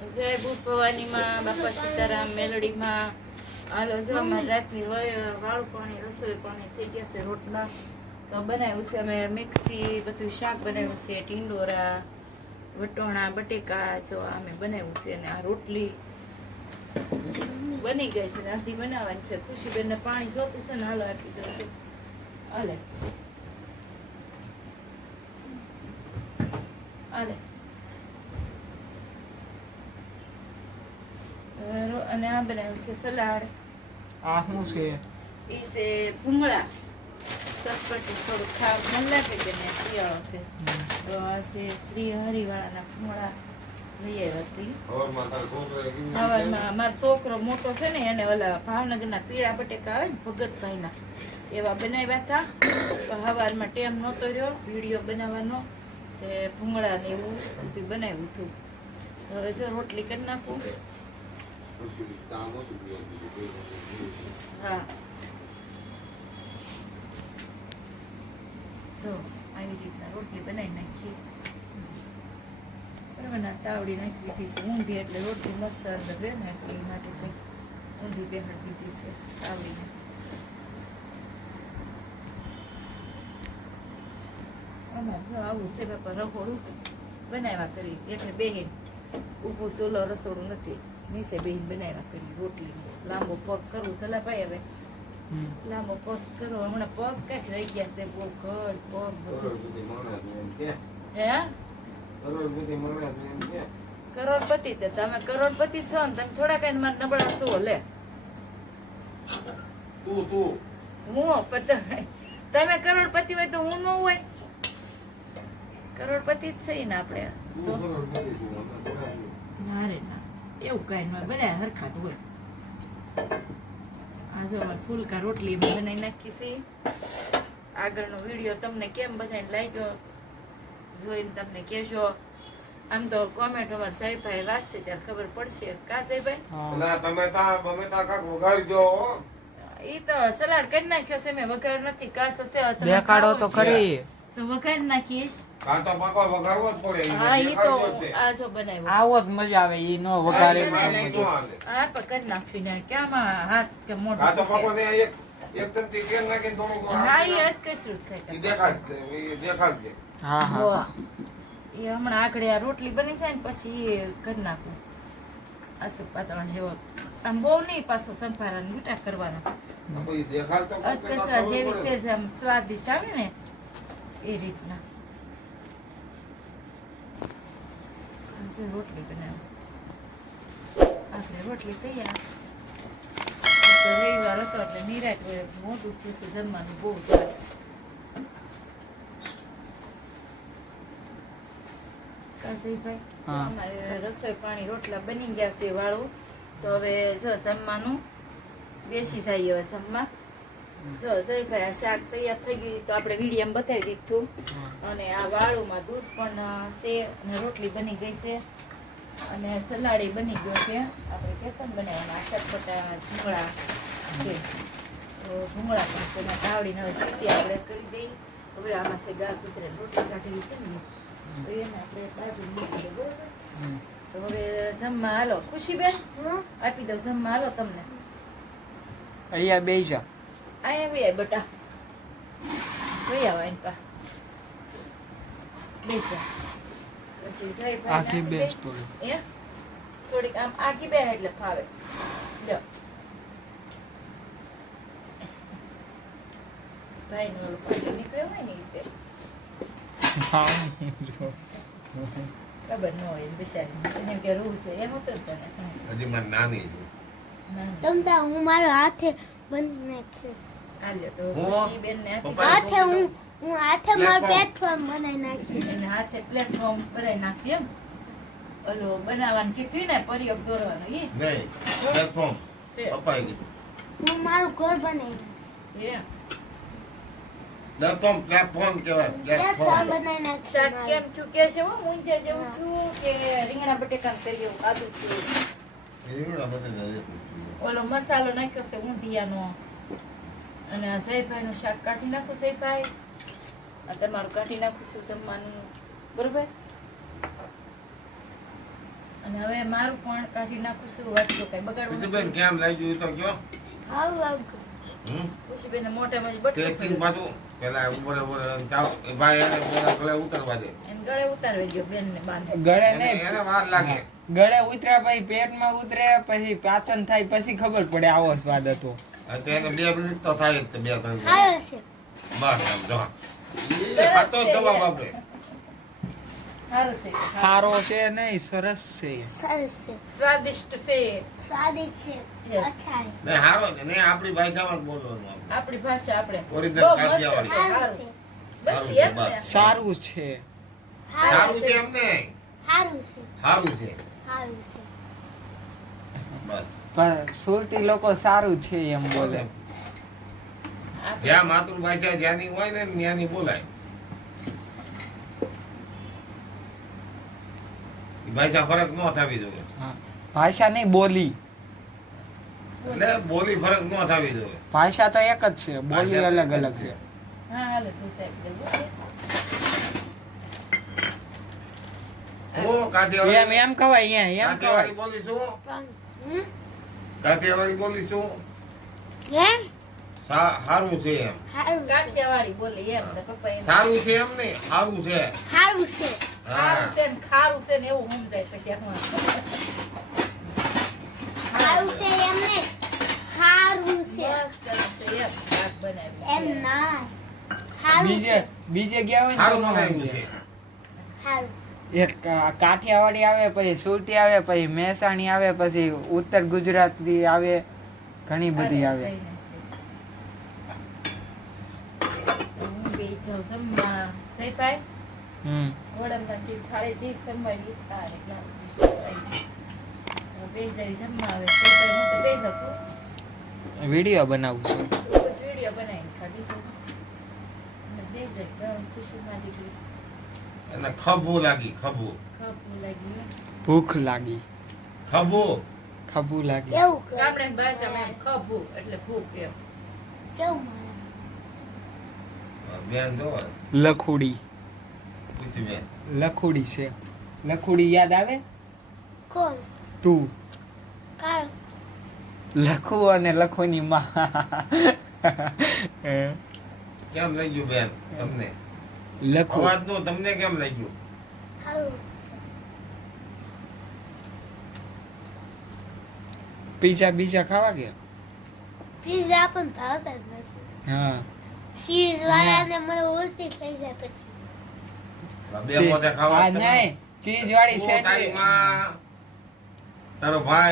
જય ભૂત ભવાનીમાં, બાપા સીતારામ, મેલડીમાં. હાલો જો અમારે રાતની વાળું પાણી, રસોઈ પાણી થઈ ગયા છે. રોટલા તો બનાવ્યું છે અમે મિક્સી, બધું શાક બનાવ્યું છે, ટીંડોરા, વટોણા, બટેકા જો અમે બનાવ્યું છે. અને આ રોટલી બની ગઈ છે ને અડધી બનાવવાની છે. ખુશીબેનને પાણી જોતું છે ને, હાલો આપી દઉં છું. હાલે હાલે. અને આ બનાવ્યું છે સલાડ. આ શું છે? એ છે ભૂંગળા. ચટપટી થોડુંક ખાવ મન લાગે છે ને, શિયાળો છે તો આ છે શ્રી હરિવાળાના ભૂંગળા લઈ આવ્યા છે. હવારમાં મારો છોકરો મોટો છે ને, એને ઓલા ભાવનગરના પીળા બટેકા આવે ને ભગતભાઈના, એવા બનાવ્યા હતા. તો હવારમાં ટેમ નહોતો રહ્યો વિડીયો બનાવવાનો, તે ભૂંગળા ને એવું બધું બનાવ્યું હતું. હવે જો રોટલી કરી નાખું. હા જો આવી રીતના રોટલી બનાવી નાખી. બરાબર ને, તાવડી નાખી દીધી છે ઊંધી, એટલે રોટલી મસ્ત અંદર રહે ને, એટલે એ માટે કંઈક ઊંધી બેહાડી દીધી છે તાવડીને. અમારે જો આવું છે બાપા, રખોડું બનાવ્યા કરી એટલે બેહીન. ઊભું સોલો રસોડું નથી, નીચે બેહીન બનાવ્યા કરી રોટલી. લાંબો પગ કરવું સલાભાઈ, હવે લાંબો પગ કરો. હમણાં પગ કઈક રહી ગયા છે બહુ ઘર પગ. હે કરોડપતિ તો તમે કરોડપતિ છો ને, તમે થોડા કઈ મારા નબળા છો લે. હું તમે કરોડપતિ હોય તો હું ન હોય? કરોડપતિ જ છે ને આપણે. મારે ના એવું કઈ ના, બધા હરખા જ હોય. આ જો અમારે ફૂલકા રોટલી બનાવી નાખી છે. આગળનો વિડીયો તમને કેમ બધાને લાગ્યો જોઈને તમને કહેજો. આમ તો કોમેન્ટ અમારે સાહેબભાઈ વાંચશે ત્યારે ખબર પડશે. કા સાહેબભાઈ ઈ તો સલાડ કરી નાખ્યો છે મેં, વઘાર નથી. કાસો છે દેખાડો તો ખરી, તો વઘાર નાખીશ. કાતો પાકો વઘારવો જ પડે. હા ઈ તો આ જો બનાવ્યો, આવો જ મજા આવે. ઈ નો વઘારે હા પણ કરી નાખી ને ક્યાંમાં હાથ કે મોઢું. કાતો પાકો ને એક ચમચી તેલ નાખીને થોડું હા ઈ અત કશું થાય. ઈ દેખાડજે. હા હા એ હમણાં આગળ આ રોટલી બની જાય ને પછી એ કરી નાખું. આસુ પાતળા જેવો, આમ બહુ નહીં, પાછો સંભારા ને મીઠા કરવાના. અધકચરા જેવી સેજ આમ સ્વાદિષ્ટ આવે ને એ રીતના. રોટલી બનાવી આપણે રોટલી તૈયાર. રવિવાર હતો એટલે નિરાત મોટું થયું છે જમવાનું બહુ થાય. કાશીભાઈ અમારે રસોઈ પાણી રોટલા બની ગયા છે વાળું. તો હવે જો જમવાનું બેસી જાય. હવે જમવા જો જયભાઈ આ શાક તૈયાર થઈ ગયું તો આપણે વિડીયામાં બતાવી દીધું. અને આ વાળુમાં દૂધ પણ છે અને રોટલી બની ગઈ છે અને સલાડી બની ગયો છે. આપણે કેસન બનાવવાના ચટપટા ભૂંગળા છે. તો ભૂંગળા પણ છે એમાં તાવડીને હવે સીટી આપણે કરી દઈએ. હવે આમાં છે ગા કૂતરે રોટલી કાઢેલી છે ને, તો એને આપણે બાજુ મૂકી દઈએ. બરોબર, તો હવે જમવા હાલો. ખુશીબેન આપી દઉં જમવા, હાલો તમને. અહીંયા બેસી જા. અહીંયા બેટા જોઈ આવો એમ પા બેસા. પછી આખી બેસ થોડીક આમ આખી બે એટલે ફાવે. લો ભાઈ નું ઓલું પાણી નીકળ્યો હોય ને ઈસે ખબર ન હોય બિચારી એને કે રૂ છે એમ હતો જ તને. હજી મને નાની છે. તમતા હું મારો હાથે બંધ નાખ્યો. આલ્યો તો ખુશીબેન ને હાથે હું હાથે મારું પ્લેટફોર્મ બનાવી નાખ્યું. એને હાથે પ્લેટફોર્મ બનાવી નાખી એમ. ઓલો બનાવવાનું કીધું ને પ્રયોગ દોરવાનો ઈ નહીં, પ્લેટફોર્મ અપાઈ ગયું. હું મારું ઘર બનાવી એમ. પ્લેટફોર્મ કહેવાય. પ્લેટફોર્મ બનાવી નાખ્યું. શાક કેમ થયું કે છે હો મુંજે જેવું થયું કે રીંગણા બટેકા કરી એવું આદું થયું. ઓલો મસાલો નાખ્યો છે ઊંધિયાનો. અને આ જયભાઈ નું શાક કાઢી નાખું. જયભાઈ આ તમારું કાઢી નાખું છું જમવાનું, બરોબર. અને હવે મારું પણ કાઢી નાખું છું વાટકો કઈ બગાડવું ખુશીબેન કેમ લાગ્યું એ તો કયો હાલ લાગુ. ખુશીબેન મોઢામાં જ બટકું ટેસ્ટિંગ પડ્યું. પાછું પેલા ઉભરે જાવ એ ભાઈ એને પેલા ગળે ઉતરવા દે એને ગળે ઉતારવી દો બેન ને બાને ગળે એને નહીં એને વાર લાગે ગળે ઉતર્યા પછી પેટમાં ઉતરે પછી પાચન થાય પછી ખબર પડે આવો સ્વાદ હતો અને તેને 2 મિનિટ તો થાય જ તે 2-3 હાલો છે. બસ એમ જો એ ખાતો જ જવાબ આપે સારું છે સારો છે નહીં સરસ છે સરસ છે. સ્વાદિષ્ટ છે સ્વાદિષ્ટ છે. Yeah. અચ્છા છે. ને હારો છે ને આપણી ભાષામાં જ બોલવાનું આપણે. આપણી ભાષા આપણે Original બહુ મસ્ત કાઠિયાવાડી. છે, સારું સારું. છે. બસ સારું એમ છે, ને. બસ. સારું છે સારું છે એમ ને સારું છે. સારું છે સારું છે. બસ પણ સુરતી લોકો સારું છે એમ બોલે આપણે જ્યાં માતૃભાષા જ્યાંની હોય ને ત્યાંની બોલાય ઈ ભાષા ફરક ન થવી જોઈએ હા. ભાષા નહીં બોલી એટલે બોલી ફરક ન થવી જોઈએ ભાષા તો એક જ છે બોલી અલગ અલગ છે હા હાલે તું તે આપી દે. હું કાઠિયાવાડી એમ એમ કવાય એમ કાઠિયાવાડી કવાય બોલી શું પણ હમ? કાઠિયાવાડી બોલી શું એમ? સારું છે એમ સારું છે. કાઠિયાવાડી બોલે એમ ને પપ્પા એમ સારું છે એમ નહીં સારું છે સારું છે. હા ખારું છે ને ખારું છે ને એવું સમજાય પછી હું સારું છે એમ નહીં. સારું છે. મસ્ત છે એમ શાક બનાવ્યું એમ છે. ના. સારું બીજે છે. બીજે ગયા હોય સારું ને તો ન બનાવ્યું સમજે. છે સારું. એક કાઠિયાવાડી આવે પછી સુરતી આવે પછી મહેસાણી આવે પછી ઉત્તર ગુજરાતી આવે ઘણી બધી આવે હું બેસી જાઉં જમવા. જયભાઈ, વડામાંથી થાળી ડીશ સંભાળી. હા, એટલે આ ડીશ સંભાળી. હવે બેસી જાવી જમવા આવે. જયભાઈ, હું તો બેસી જાઉં. તું વિડીયો બનાવું છું બસ વિડીયો બનાવીને ખાધીશું. અને બેસી જાય. ગરમ ખુશીમાં દીકરી. એને ખભું લાગી ખભું ખપવું લાગ્યું. ભૂખ લાગી ખભું ખભું લાગી કેવું કરે? ગામડાની ભાષામાં એમ ખપવું એટલે ભૂખ એમ. કેવું મારે? બેન જો લખુડી પૂછી બેન લખુડી છે લખુડી યાદ આવે કોણ? તું કાળ. લખુ અને લખુની માં કેમ લઈ ગયું બેન તમને લખુ અવાજ નો તમને કેમ લઈ ગયું સારું છે. પીઝા બીજા ખાવા ગયા પીઝા પણ ભાવતા જ નથી. હા ચીઝ વાળાને મને ઉલટી થઈ જાય પછી. બે પોતે ખાવા આ નહીં ચીઝ વાળી ઓ સેન્ડવીચ તારી માં તારો ભાઈ